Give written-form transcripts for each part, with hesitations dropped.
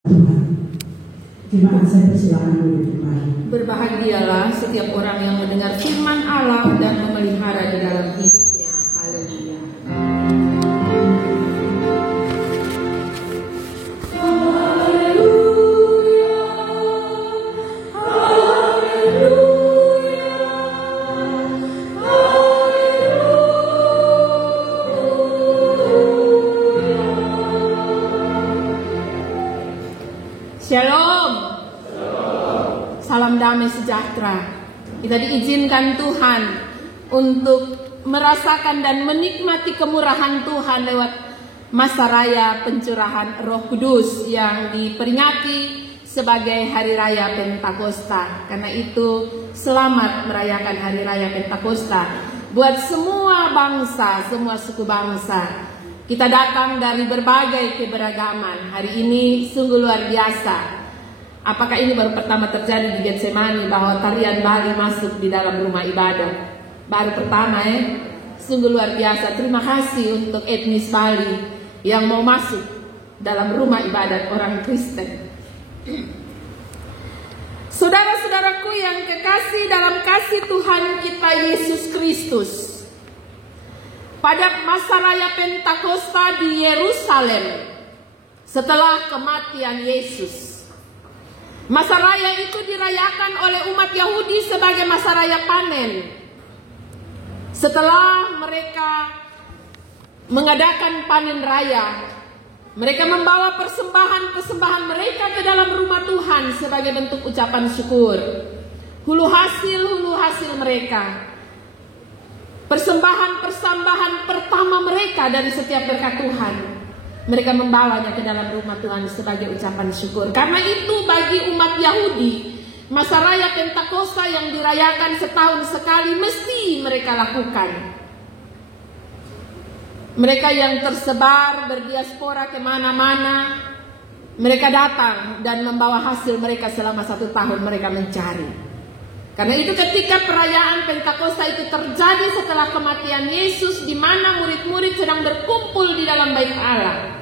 Terima kasih, persilakan kembali. Berbahagialah setiap orang yang mendengar firman Allah dan memelihara di dalam hidupnya. Haleluya. Shalom. Salam damai sejahtera. Kita diizinkan Tuhan untuk merasakan dan menikmati kemurahan Tuhan lewat masa raya pencurahan Roh Kudus yang diperingati sebagai Hari Raya Pentakosta. Karena itu selamat merayakan Hari Raya Pentakosta buat semua bangsa, semua suku bangsa. Kita datang dari berbagai keberagaman. Hari ini sungguh luar biasa. Apakah ini baru pertama terjadi di Getsemani bahwa tarian Bali masuk di dalam rumah ibadah? Baru pertama Sungguh luar biasa. Terima kasih untuk etnis Bali yang mau masuk dalam rumah ibadat orang Kristen. Saudara-saudaraku yang kekasih dalam kasih Tuhan kita Yesus Kristus. Pada masa raya Pentakosta di Yerusalem, setelah kematian Yesus, masa raya itu dirayakan oleh umat Yahudi sebagai masa raya panen. Setelah mereka mengadakan panen raya, mereka membawa persembahan-persembahan mereka ke dalam rumah Tuhan sebagai bentuk ucapan syukur. Hulu hasil mereka, persembahan pertama mereka dari setiap berkat Tuhan, mereka membawanya ke dalam rumah Tuhan sebagai ucapan syukur. Karena itu bagi umat Yahudi, masa raya Pentakosta yang dirayakan setahun sekali mesti mereka lakukan. Mereka yang tersebar berdiaspora kemana-mana, mereka datang dan membawa hasil mereka selama 1 tahun mereka mencari. Karena itu ketika perayaan Pentakosta itu terjadi setelah kematian Yesus, di mana murid-murid sedang berkumpul di dalam bait Allah.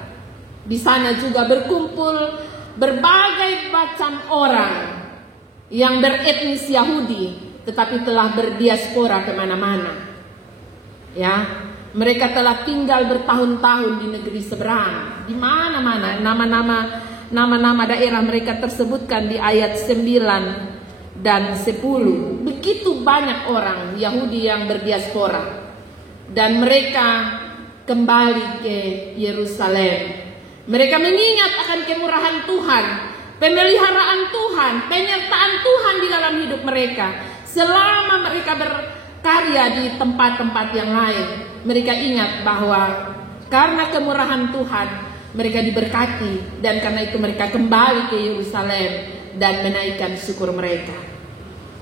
Di sana juga berkumpul berbagai macam orang yang beretnis Yahudi, tetapi telah berdiaspora kemana-mana. Ya, mereka telah tinggal bertahun-tahun di negeri seberang, di mana-mana. Nama-nama daerah mereka tersebutkan di ayat 9 dan 10. Begitu banyak orang Yahudi yang berdiaspora, dan mereka kembali ke Yerusalem. Mereka mengingat akan kemurahan Tuhan, pemeliharaan Tuhan, penyertaan Tuhan di dalam hidup mereka. Selama mereka berkarya di tempat-tempat yang lain, mereka ingat bahwa karena kemurahan Tuhan mereka diberkati, dan karena itu mereka kembali ke Yerusalem dan menaikkan syukur mereka.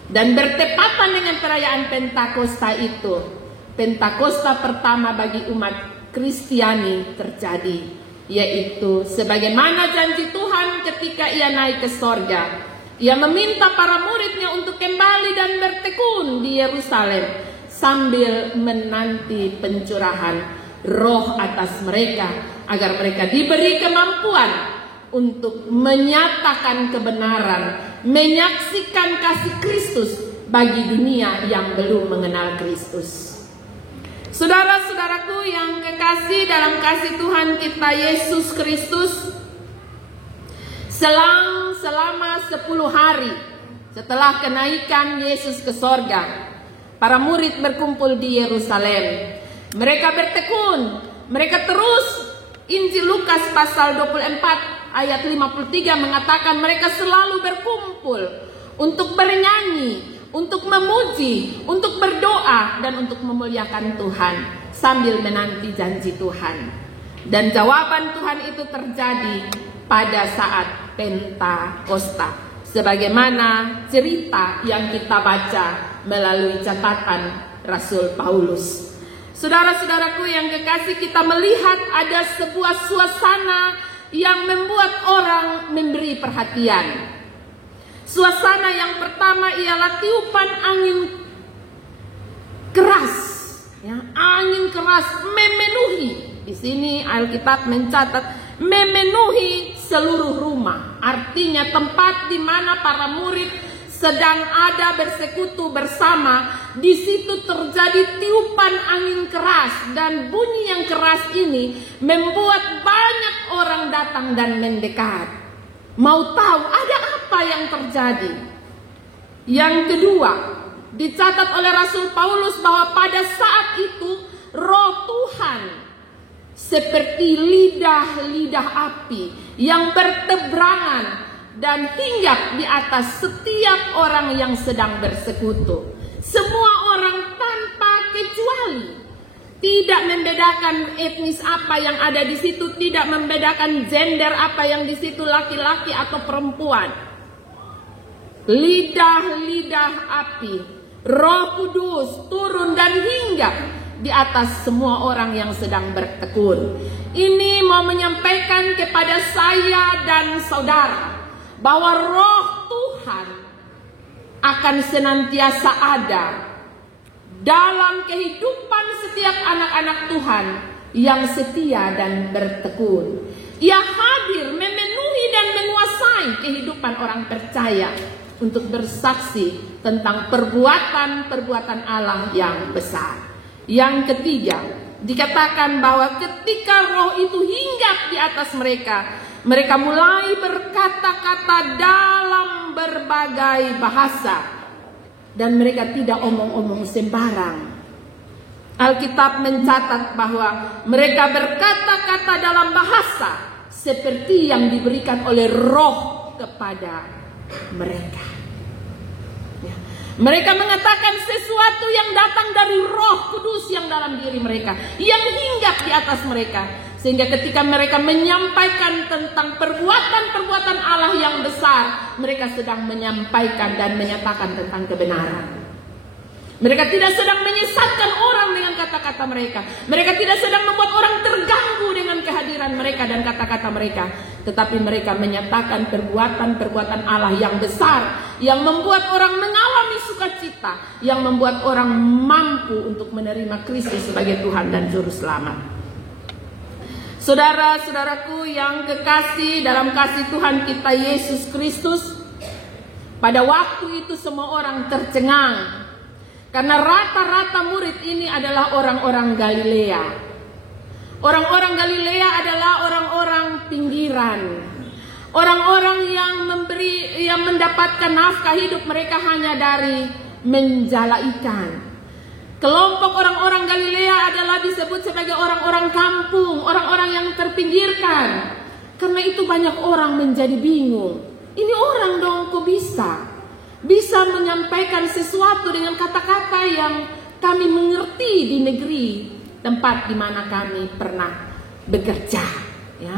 Dan bertepatan dengan perayaan Pentakosta itu, Pentakosta pertama bagi umat Kristiani terjadi, yaitu sebagaimana janji Tuhan ketika ia naik ke sorga. Ia meminta para muridnya untuk kembali dan bertekun di Yerusalem sambil menanti pencurahan Roh atas mereka, agar mereka diberi kemampuan untuk menyatakan kebenaran, menyaksikan kasih Kristus bagi dunia yang belum mengenal Kristus. Saudara-saudaraku yang kekasih dalam kasih Tuhan kita Yesus Kristus, selama 10 hari setelah kenaikan Yesus ke sorga, para murid berkumpul di Yerusalem. Mereka bertekun, mereka terus. Injil Lukas pasal 24 ayat 53 mengatakan mereka selalu berkumpul untuk bernyanyi, untuk memuji, untuk berdoa, dan untuk memuliakan Tuhan sambil menanti janji Tuhan. Dan jawaban Tuhan itu terjadi pada saat Pentakosta, sebagaimana cerita yang kita baca melalui catatan Rasul Paulus. Saudara-saudaraku yang kekasih, kita melihat ada sebuah suasana yang membuat orang memberi perhatian. Suasana yang pertama ialah tiupan angin keras, ya, angin keras memenuhi. Di sini Alkitab mencatat memenuhi seluruh rumah. Artinya tempat di mana para murid sedang ada bersekutu bersama, di situ terjadi tiupan angin keras, dan bunyi yang keras ini membuat banyak orang datang dan mendekat. Mau tahu ada apa yang terjadi? Yang kedua, dicatat oleh Rasul Paulus bahwa pada saat itu Roh Tuhan seperti lidah-lidah api yang bertebaran dan hinggap di atas setiap orang yang sedang bersekutu. Semua orang tanpa kecuali, tidak membedakan etnis apa yang ada di situ, tidak membedakan gender apa yang di situ, laki-laki atau perempuan. Lidah-lidah api, Roh Kudus turun dan hinggap di atas semua orang yang sedang bertekun. Ini mau menyampaikan kepada saya dan saudara bahwa Roh Tuhan akan senantiasa ada dalam kehidupan setiap anak-anak Tuhan yang setia dan bertekun. Ia hadir memenuhi dan menguasai kehidupan orang percaya untuk bersaksi tentang perbuatan-perbuatan Allah yang besar. Yang ketiga, dikatakan bahwa ketika Roh itu hinggap di atas mereka, mereka mulai berkata-kata dalam berbagai bahasa, dan mereka tidak omong-omong sembarang. Alkitab mencatat bahwa mereka berkata-kata dalam bahasa seperti yang diberikan oleh Roh kepada mereka. Mereka mengatakan sesuatu yang datang dari Roh Kudus yang dalam diri mereka, yang hinggap di atas mereka. Sehingga ketika mereka menyampaikan tentang perbuatan-perbuatan Allah yang besar, mereka sedang menyampaikan dan menyatakan tentang kebenaran. Mereka tidak sedang menyesatkan orang dengan kata-kata mereka. Mereka tidak sedang membuat orang terganggu dengan kehadiran mereka dan kata-kata mereka. Tetapi mereka menyatakan perbuatan-perbuatan Allah yang besar, yang membuat orang mengalami sukacita, yang membuat orang mampu untuk menerima Kristus sebagai Tuhan dan Juru Selamat. Saudara-saudaraku yang kekasih dalam kasih Tuhan kita Yesus Kristus, pada waktu itu semua orang tercengang. Karena rata-rata murid ini adalah orang-orang Galilea. Orang-orang Galilea adalah orang-orang pinggiran. Orang-orang yang mendapatkan nafkah hidup mereka hanya dari menjala ikan. Kelompok orang-orang Galilea adalah disebut sebagai orang-orang kampung, orang-orang yang terpinggirkan. Karena itu banyak orang menjadi bingung. Ini orang dong kok bisa menyampaikan sesuatu dengan kata-kata yang kami mengerti di negeri tempat di mana kami pernah bekerja, ya.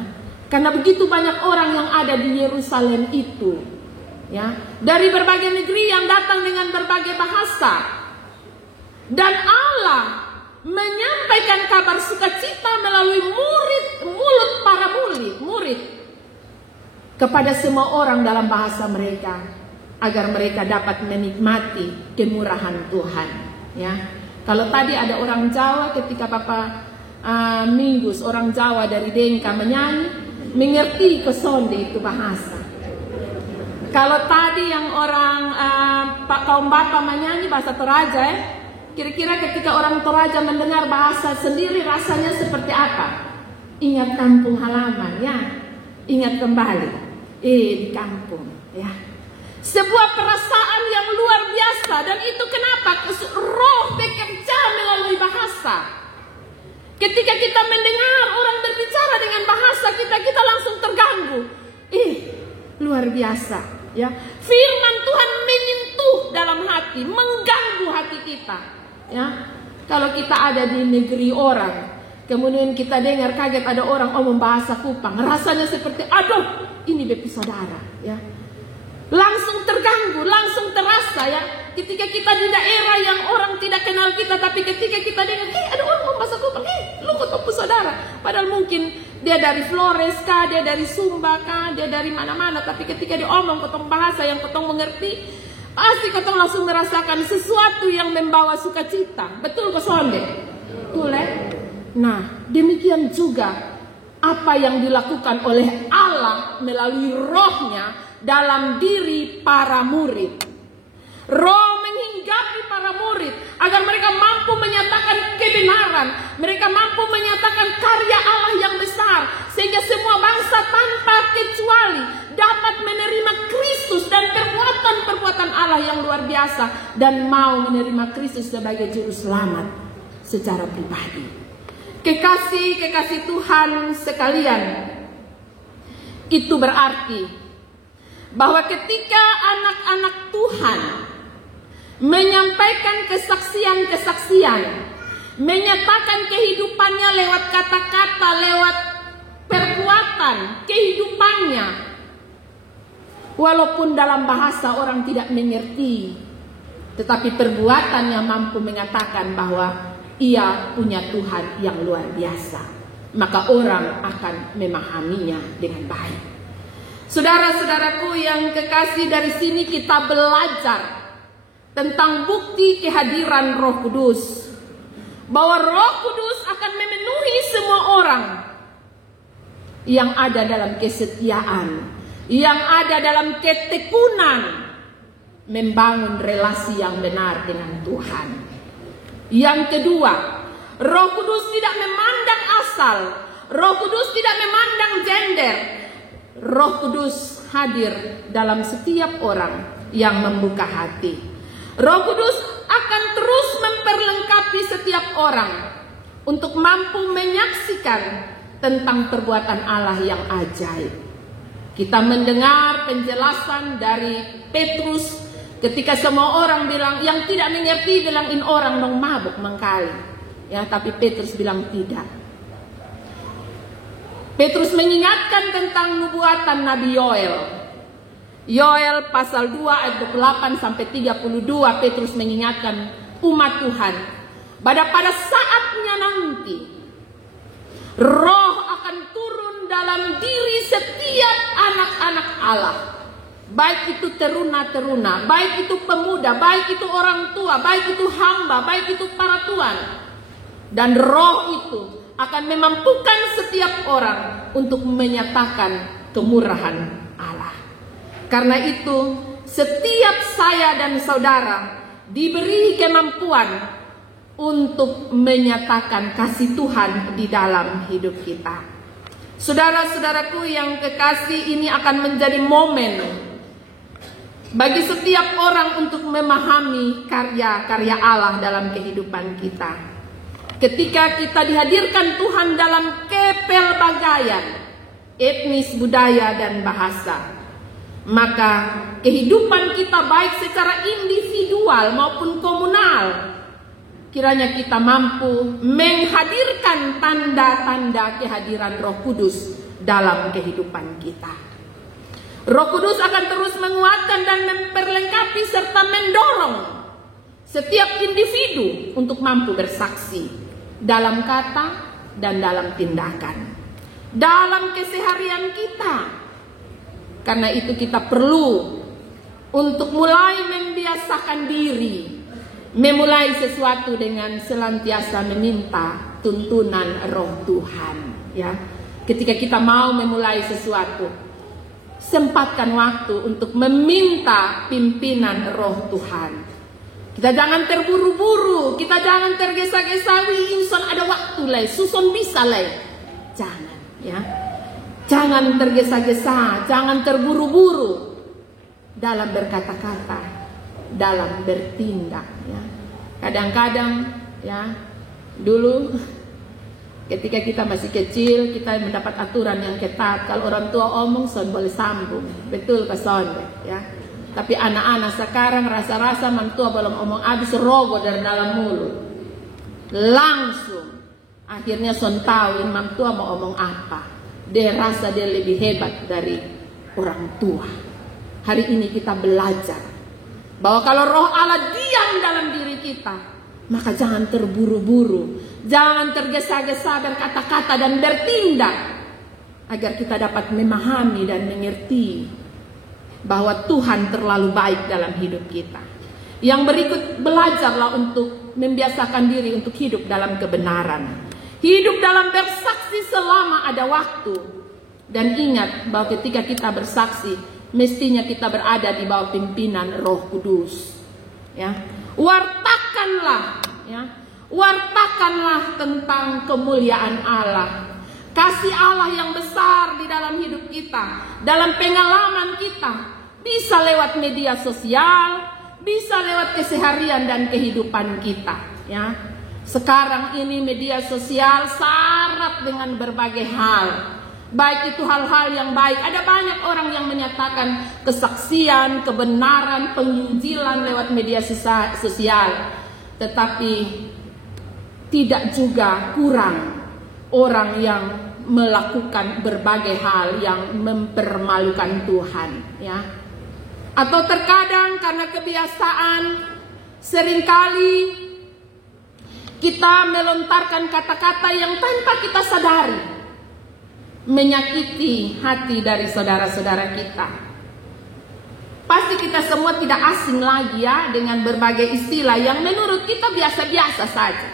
Karena begitu banyak orang yang ada di Yerusalem itu, ya, dari berbagai negeri yang datang dengan berbagai bahasa, dan Allah menyampaikan kabar sukacita melalui mulut para murid kepada semua orang dalam bahasa mereka, agar mereka dapat menikmati kemurahan Tuhan, ya. Kalau tadi ada orang Jawa, ketika Bapak Minggus, orang Jawa dari Dengka menyanyi, mengerti kesonde itu bahasa. Kalau tadi yang orang kaum Bapak menyanyi bahasa Toraja, kira-kira ketika orang Toraja mendengar bahasa sendiri rasanya seperti apa? Ingat kampung halaman, ya. Ingat kembali di kampung, ya. Sebuah perasaan yang luar biasa, dan itu kenapa Roh bekerja melalui bahasa. Ketika kita mendengar orang berbicara dengan bahasa kita langsung terganggu. Luar biasa, ya. Firman Tuhan menyentuh dalam hati, mengganggu hati kita, ya. Kalau kita ada di negeri orang, kemudian kita dengar kaget ada orang omong bahasa Kupang, rasanya seperti aduh, ini bepi saudara, ya. Langsung terganggu, langsung terasa, ya. Ketika kita di daerah yang orang tidak kenal kita, tapi ketika kita dengar, ada orang ngomong bahasa Kupang, lu ketemu saudara. Padahal mungkin dia dari Flores kah, dia dari Sumba kah, dia dari mana-mana, tapi ketika dia omong ketemu bahasa yang ketemu mengerti, pasti ketemu langsung merasakan sesuatu yang membawa sukacita. Betul ke sonde? Betul, ya? Nah, demikian juga apa yang dilakukan oleh Allah melalui rohnya dalam diri para murid. Roh menghinggapi para murid agar mereka mampu menyatakan kebenaran, mereka mampu menyatakan karya Allah yang besar, sehingga semua bangsa tanpa kecuali dapat menerima Kristus dan perbuatan-perbuatan Allah yang luar biasa, dan mau menerima Kristus sebagai juru selamat secara pribadi. Kekasih-kekasih Tuhan sekalian, itu berarti bahwa ketika anak-anak Tuhan menyampaikan kesaksian-kesaksian, menyatakan kehidupannya lewat kata-kata, lewat perbuatan kehidupannya, walaupun dalam bahasa orang tidak mengerti, tetapi perbuatannya mampu mengatakan bahwa ia punya Tuhan yang luar biasa, maka orang akan memahaminya dengan baik. Saudara-saudaraku yang kekasih, dari sini kita belajar tentang bukti kehadiran Roh Kudus, bahwa Roh Kudus akan memenuhi semua orang yang ada dalam kesetiaan, yang ada dalam ketekunan membangun relasi yang benar dengan Tuhan. Yang kedua, Roh Kudus tidak memandang asal, Roh Kudus tidak memandang gender. Roh Kudus hadir dalam setiap orang yang membuka hati. Roh Kudus akan terus memperlengkapi setiap orang untuk mampu menyaksikan tentang perbuatan Allah yang ajaib. Kita mendengar penjelasan dari Petrus ketika semua orang bilang, yang tidak mengerti bilang in orang dong mabuk mengkali. Ya, tapi Petrus bilang tidak. Petrus mengingatkan tentang nubuatan Nabi Yoel. Yoel pasal 2 ayat 28 sampai 32, Petrus mengingatkan umat Tuhan pada saatnya nanti Roh akan turun dalam diri setiap anak-anak Allah, baik itu teruna-teruna, baik itu pemuda, baik itu orang tua, baik itu hamba, baik itu para tuan. Dan Roh itu akan memampukan setiap orang untuk menyatakan kemurahan Allah. Karena itu, setiap saya dan saudara diberi kemampuan untuk menyatakan kasih Tuhan di dalam hidup kita. Saudara-saudaraku yang kekasih, ini akan menjadi momen bagi setiap orang untuk memahami karya-karya Allah dalam kehidupan kita. Ketika kita dihadirkan Tuhan dalam kepelbagaian etnis, budaya, dan bahasa, maka kehidupan kita baik secara individual maupun komunal, kiranya kita mampu menghadirkan tanda-tanda kehadiran Roh Kudus dalam kehidupan kita. Roh Kudus akan terus menguatkan dan memperlengkapi serta mendorong setiap individu untuk mampu bersaksi dalam kata dan dalam tindakan, dalam keseharian kita. Karena itu kita perlu untuk mulai membiasakan diri, memulai sesuatu dengan senantiasa meminta tuntunan Roh Tuhan. Ya, ketika kita mau memulai sesuatu, sempatkan waktu untuk meminta pimpinan Roh Tuhan. Kita jangan terburu-buru, kita jangan tergesa-gesa. Inson ada waktu leh, susun bisa leh. Jangan, ya. Jangan tergesa-gesa, jangan terburu-buru dalam berkata-kata, dalam bertindak. Ya. Kadang-kadang, ya, dulu ketika kita masih kecil, kita mendapat aturan yang ketat. Kalau orang tua omong, son boleh sambung, betul ke son, ya. Tapi anak-anak sekarang rasa-rasa mantua belum omong habis rogo dari dalam mulut, langsung akhirnya son tahu mantua mau omong apa. Dia rasa dia lebih hebat dari orang tua. Hari ini kita belajar bahwa kalau Roh Allah diam dalam diri kita, maka jangan terburu-buru, jangan tergesa-gesa berkata-kata dan bertindak, agar kita dapat memahami dan mengerti bahwa Tuhan terlalu baik dalam hidup kita. Yang berikut, belajarlah untuk membiasakan diri untuk hidup dalam kebenaran. Hidup dalam bersaksi selama ada waktu. Dan ingat bahwa ketika kita bersaksi, mestinya kita berada di bawah pimpinan Roh Kudus. Ya, wartakanlah, ya, wartakanlah tentang kemuliaan Allah, kasih Allah yang besar di dalam hidup kita, dalam pengalaman kita. Bisa lewat media sosial, bisa lewat keseharian dan kehidupan kita. Ya, sekarang ini media sosial syarat dengan berbagai hal. Baik itu hal-hal yang baik. Ada banyak orang yang menyatakan kesaksian, kebenaran, penginjilan lewat media sosial. Tetapi tidak juga kurang orang yang melakukan berbagai hal yang mempermalukan Tuhan, ya. Atau terkadang karena kebiasaan seringkali kita melontarkan kata-kata yang tanpa kita sadari menyakiti hati dari saudara-saudara kita. Pasti kita semua tidak asing lagi ya dengan berbagai istilah yang menurut kita biasa-biasa saja.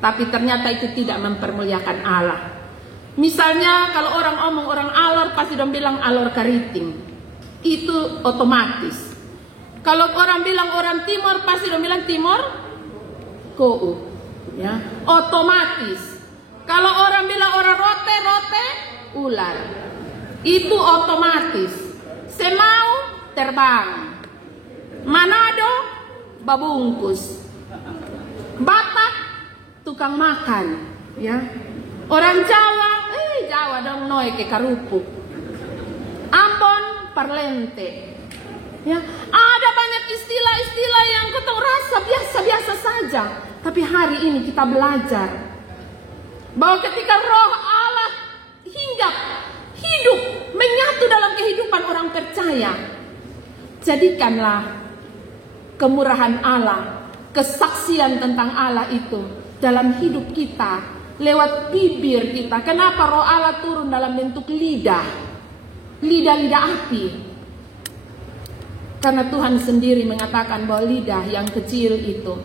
Tapi ternyata itu tidak mempermuliakan Allah. Misalnya kalau orang omong orang alor pasti dong bilang alor kariting. Itu otomatis. Kalau orang bilang orang timur pasti dong bilang timur kou. Ya, otomatis. Kalau orang bilang orang rote, rote ular. Itu otomatis. Semau terbang. Manado babungkus. Batak tukang makan, ya. Orang Jawa, Jawa dong noy ke karupuk. Ambon parlente. Ya, ada banyak istilah-istilah yang kita rasa biasa-biasa saja, tapi hari ini kita belajar bahwa ketika Roh Allah hinggap, hidup, menyatu dalam kehidupan orang percaya, jadikanlah kemurahan Allah, kesaksian tentang Allah itu dalam hidup kita, lewat bibir kita. Kenapa Roh Allah turun dalam bentuk lidah? Lidah-lidah api. Karena Tuhan sendiri mengatakan bahwa lidah yang kecil itu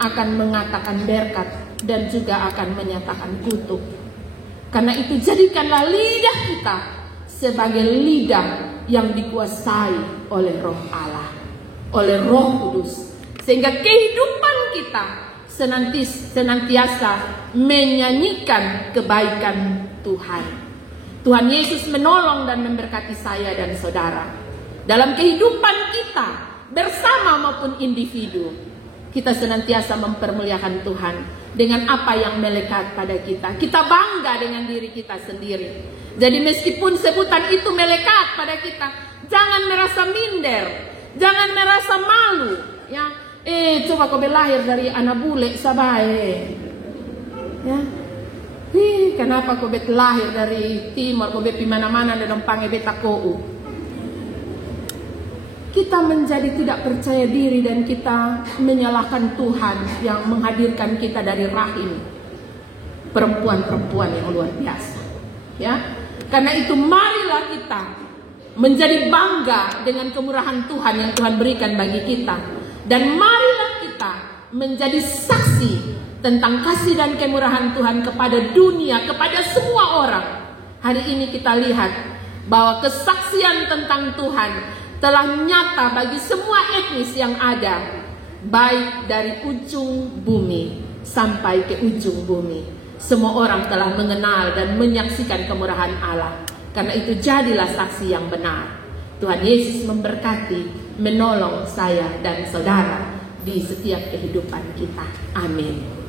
akan mengatakan berkat dan juga akan menyatakan kutuk. Karena itu jadikanlah lidah kita sebagai lidah yang dikuasai oleh Roh Allah, oleh Roh Kudus. Sehingga kehidupan kita senantiasa menyanyikan kebaikan Tuhan. Tuhan Yesus menolong dan memberkati saya dan saudara. Dalam kehidupan kita bersama maupun individu, kita senantiasa mempermuliakan Tuhan dengan apa yang melekat pada kita. Kita bangga dengan diri kita sendiri. Jadi meskipun sebutan itu melekat pada kita, jangan merasa minder, jangan merasa malu, ya. Coba kau lahir dari anak bule sabae, ya. Kenapa kau lahir dari timur, kau pi mana-mana dan pange beta kou. Kita menjadi tidak percaya diri dan kita menyalahkan Tuhan yang menghadirkan kita dari rahim perempuan-perempuan yang luar biasa, ya. Karena itu marilah kita menjadi bangga dengan kemurahan Tuhan yang Tuhan berikan bagi kita. Dan marilah kita menjadi saksi tentang kasih dan kemurahan Tuhan kepada dunia, kepada semua orang. Hari ini kita lihat bahwa kesaksian tentang Tuhan telah nyata bagi semua etnis yang ada, baik dari ujung bumi sampai ke ujung bumi. Semua orang telah mengenal dan menyaksikan kemurahan Allah. Karena itu jadilah saksi yang benar. Tuhan Yesus memberkati, menolong saya dan saudara di setiap kehidupan kita. Amin.